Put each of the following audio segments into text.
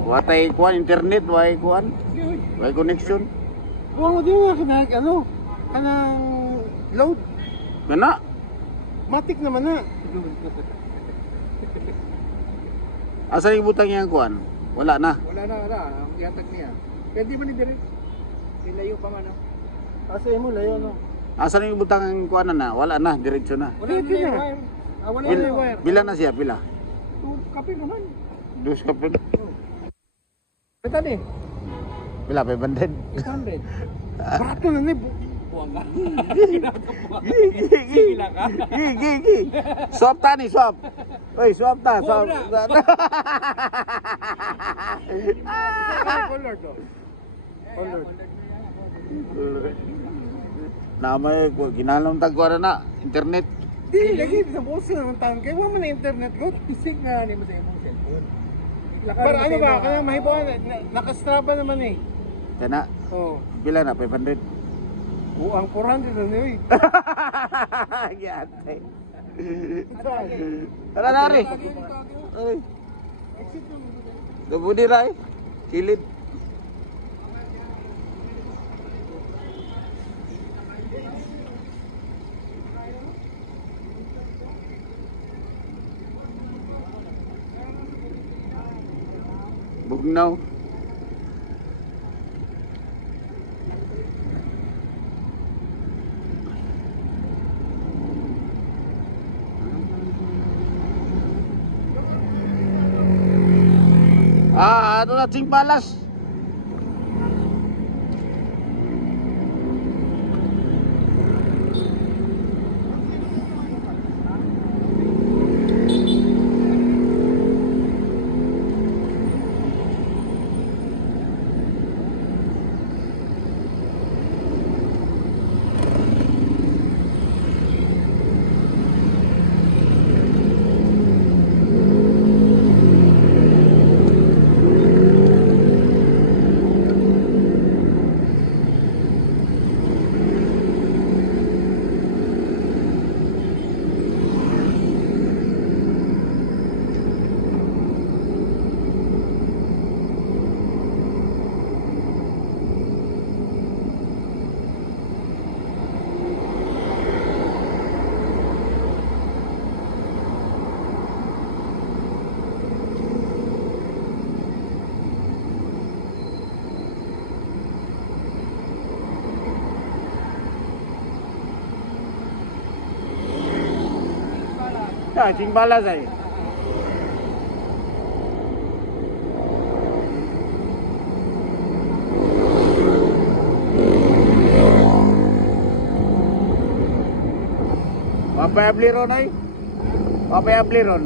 watay kuan internet, way kuan, way connection. Buwan mo din nga kanang ano, kanang load. Kana? Matik naman na. Asa yung butang yang kuan? Wala na. Wala na, ang yatag niya. Kaya di man ni dire. Ilayo pa man. Kasi mo layo no. Asa yung butang ang kuan na? Wala na, diretso na. Wala na yung wire. Wala na yung wire. Pila na siya, pila? Kape naman. Dos kapin. Ito ni. Pila, 500. 800. Barato na ni. Buwang ka. Gigi, gigi. Swap ta ni, swap. Oy, swap ta, swap. Color to. Color. Namay ko ginalam tag kuan na internet. Di lagi sa boss naman taon kay wa man na internet ko. Isig nga ni mo sa imong cellphone. Pero ano ba, kanang mahibawan nakastraba naman eh. Kana Oh. pila na 500. Ang 400 na niyo. Gyatay. Tara na ri. Ay. Dubudi ray. Kilid. Bugnaw. Ano na ting balas? Ting balas ay. Papayabli ron ay. Papayabli ron.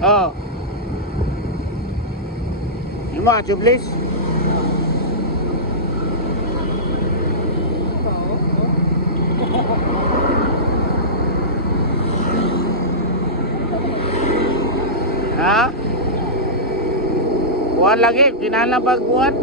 Oh. Yung mga tubeless. Ha? Kuhan lagi, kinalang pagkuhan.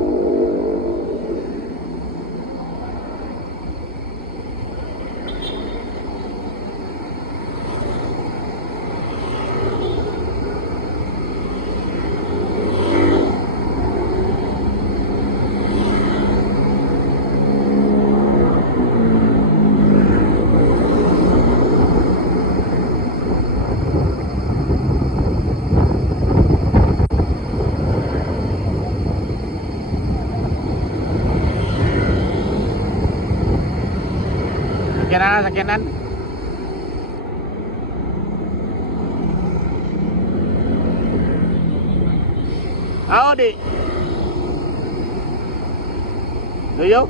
Sakyanan. Di. Duyo.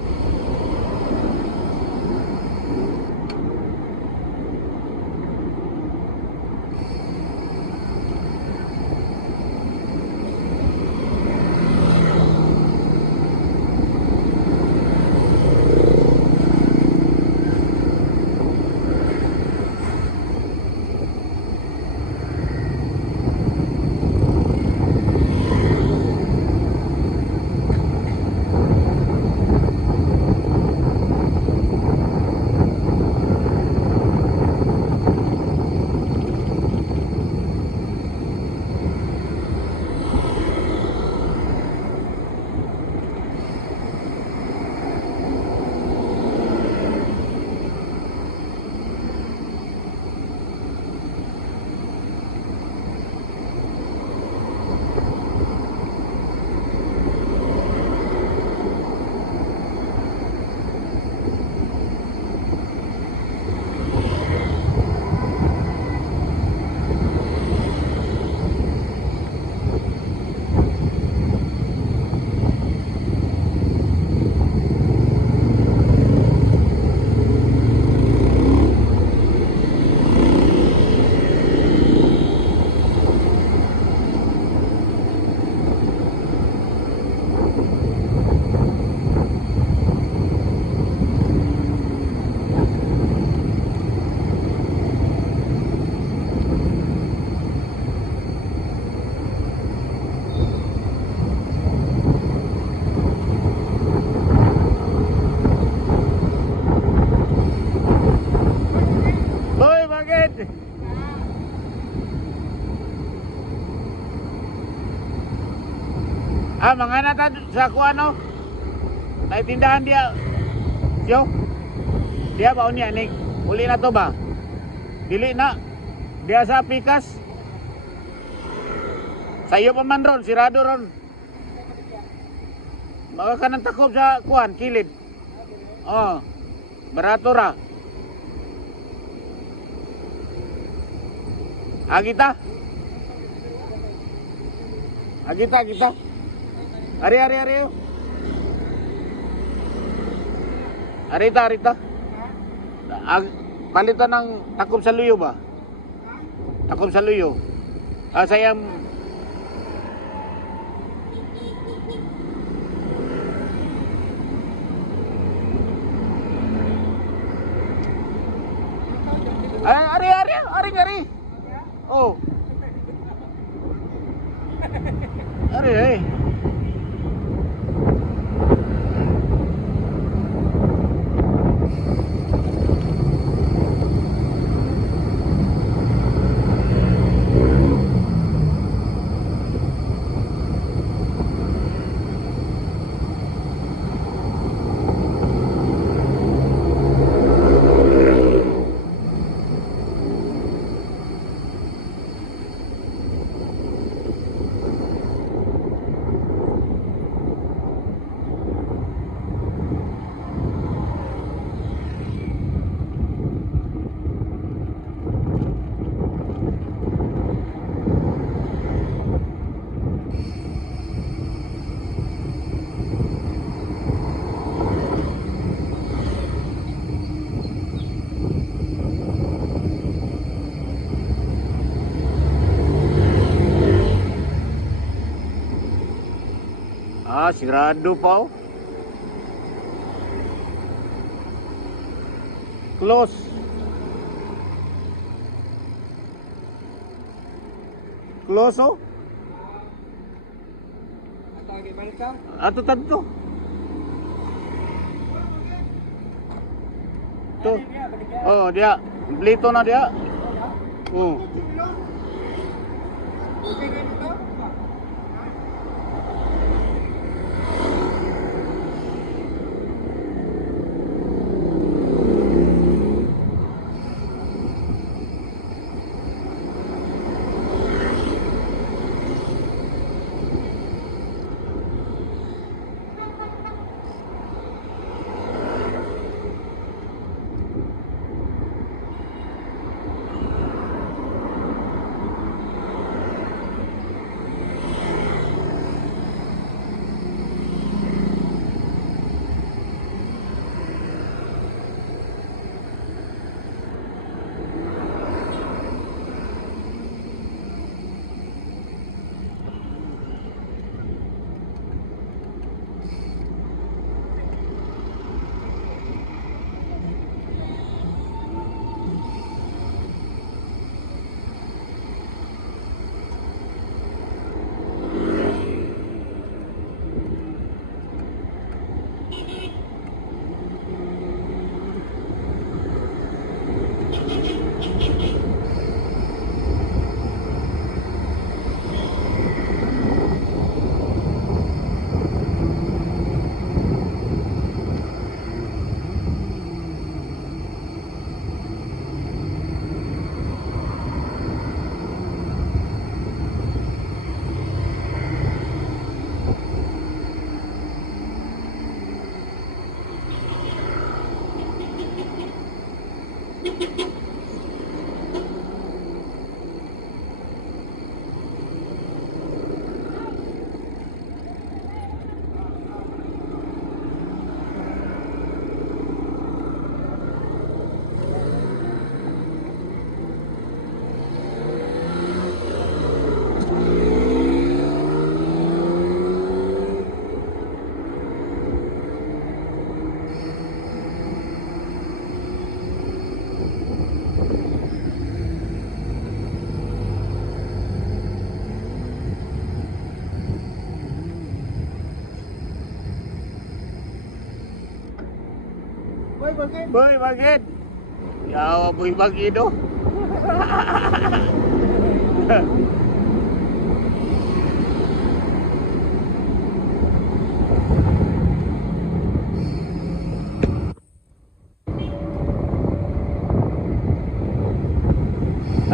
Mga nata sa kuano. Naitindahan dia. Yo. Dia ba unya ning uli na to ba? Dili na. Dia sa pikas. Sayo pa man ron, sirado ron. Maka ka nang takob sa kuan, kilid. Oh. Barato ra. Agita. Agita. Ari. Arita. Palitan ng takob sa luyo ba? Takob sa luyo. Sayang. Ari. Oh. Ari. Sirado pa oh. Close. Close oh. Ato tanto. To. Oh, dia. Plito na dia. Oh. Boy, bakit? Yawa, boy, bakit do?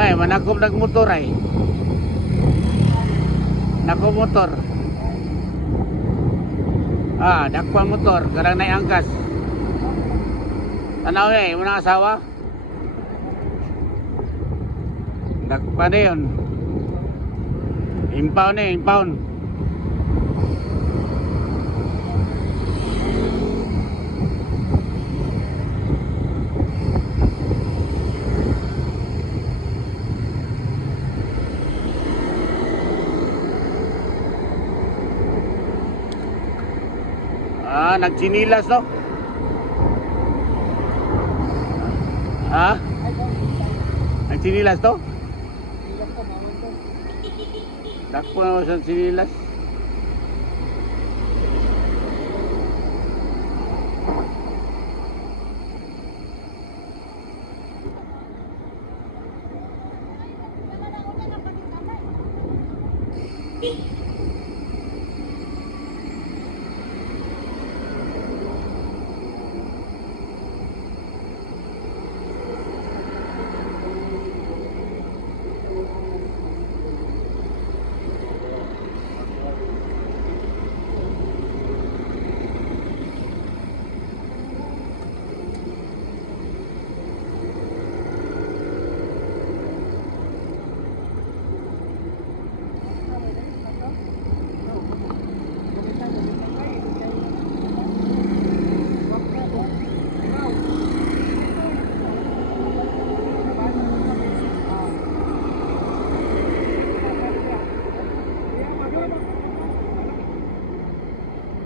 Ay, manakob nagmotor ay. Nako motor. Ah, dakpang motor, karang naiangkas. Tanaw na eh, muna asawa. Dakpa na yun. Impound eh, impound. Ah, nagchinilas to. Ha? Nagchinilas to? Dakpo na sa chinilas.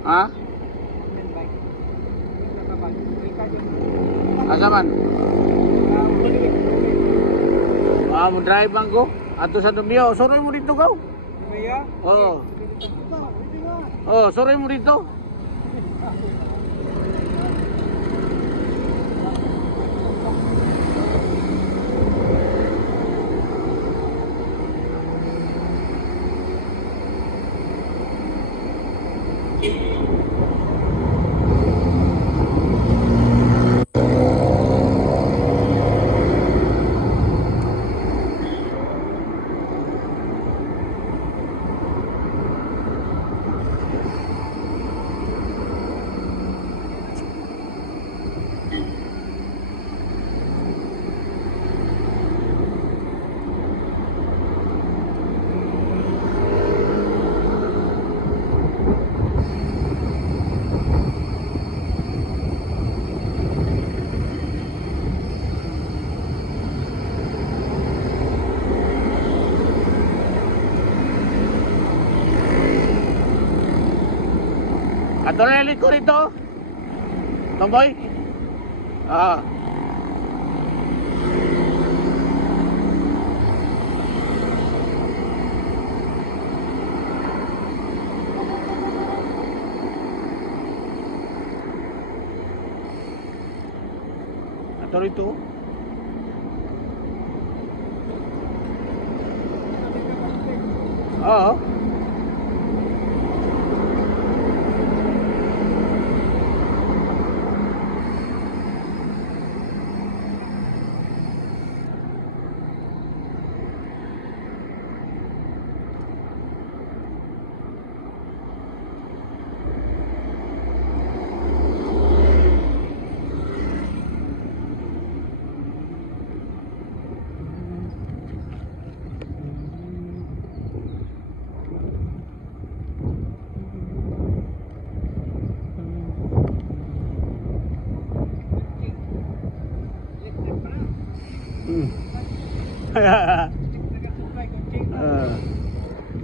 Ha? Asa man? Ah, mo drive bang ko? Ato sa Dumio. Soroy mo dito ko. Maya? Oo. Oh, soroy mo dito. Ato na elit ko rito. Tomboy. Ah. Ato rito. Oo.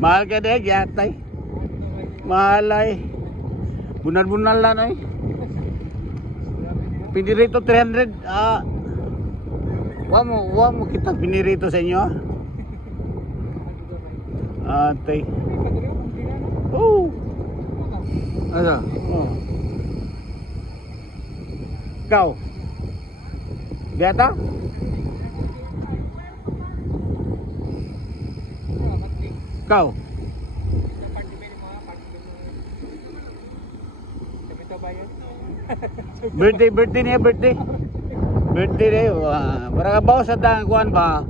Mahal ka deh yatay. Mahal ay. Bunan-bunan lang ay. Pinirito 300. Ah. Wa mo kita pinirito sa inyo. Atay. Oh. Asa? Oh. Kau. Biata? Kau. Birthday niya. Birthday niya. Para ka ba sa kuan ba?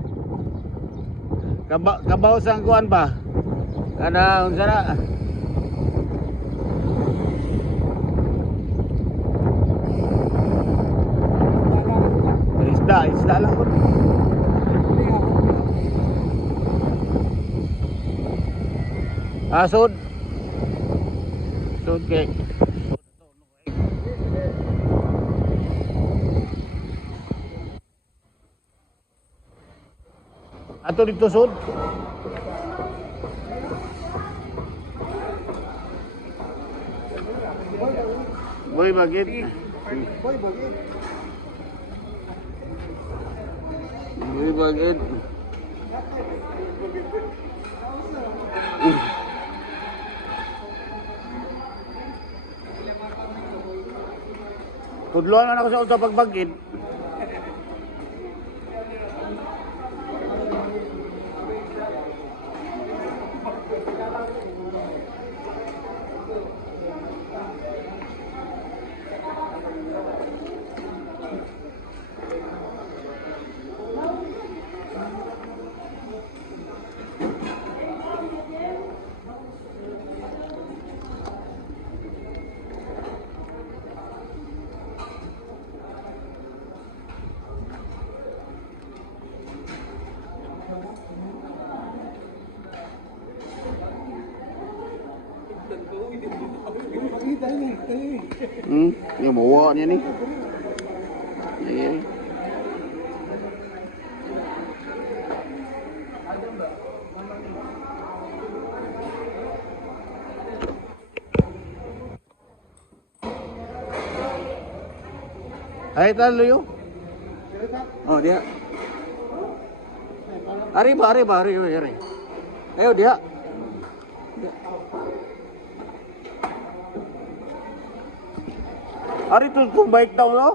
Kabaw sang kuan ba? Kada unsa na? Isda lang ko. Sud. Sud kay. Ato dito sud. Boy bagit. Boy, bogi. Boy bagit. Tudloan na ako sa ulta pagbagid. Ini bawa niya ni. Ayan. Ay talo yo. Oh dia. Ari ba. Ayo dia. Ari tu kung bike daw no?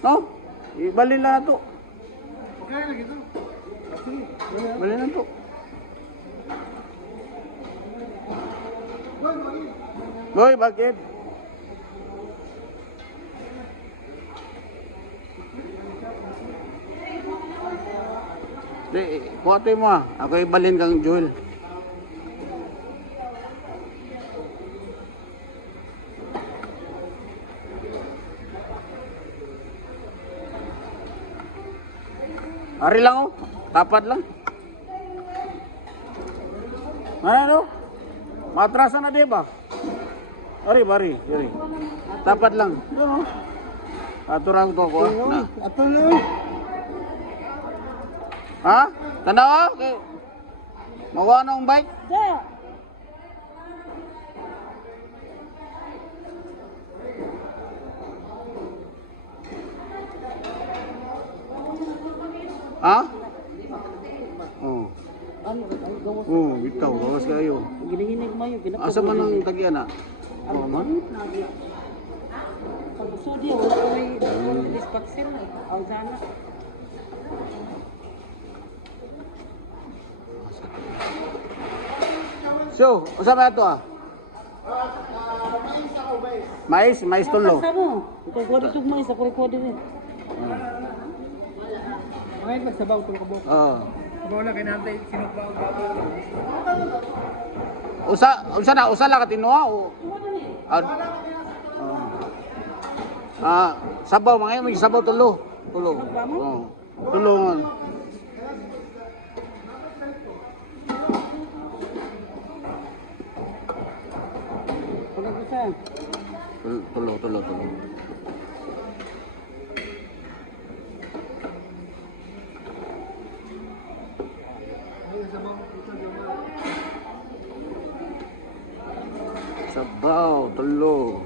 No? Ibalin na to. Okay na gitu. Balin na to. Boy, bogi. Boy, bakit? Di, kuwate mo ah. Ako ibalin kang Joel. Ari lang oh. Tapat lang. Ano? Matrasan na di ba? Ari. Tapat lang. Ano? Aturang ko ko. Na. Ato na. Ha? Tanawa? Okay. Mawa na ang bike? Ha? Oh. Oh, bitaw, bawas kayo. Ginihinig mayo, Asa man ang tagyan na? Oh, man. Pagbuso dia, wala may dispatcher na. Ang sana. So, usa ba ito ah? Mais tulo. Sa mo, ito ko dito mo isa ko record din. Ngayon magsabaw itong kabok. Oo. Sabaw na kinantay, sinukbaw bago. Usa lang katinuha o sabaw mga may sabaw tulo. Oo. Tulungan. Tulo. Sabaw, tulo.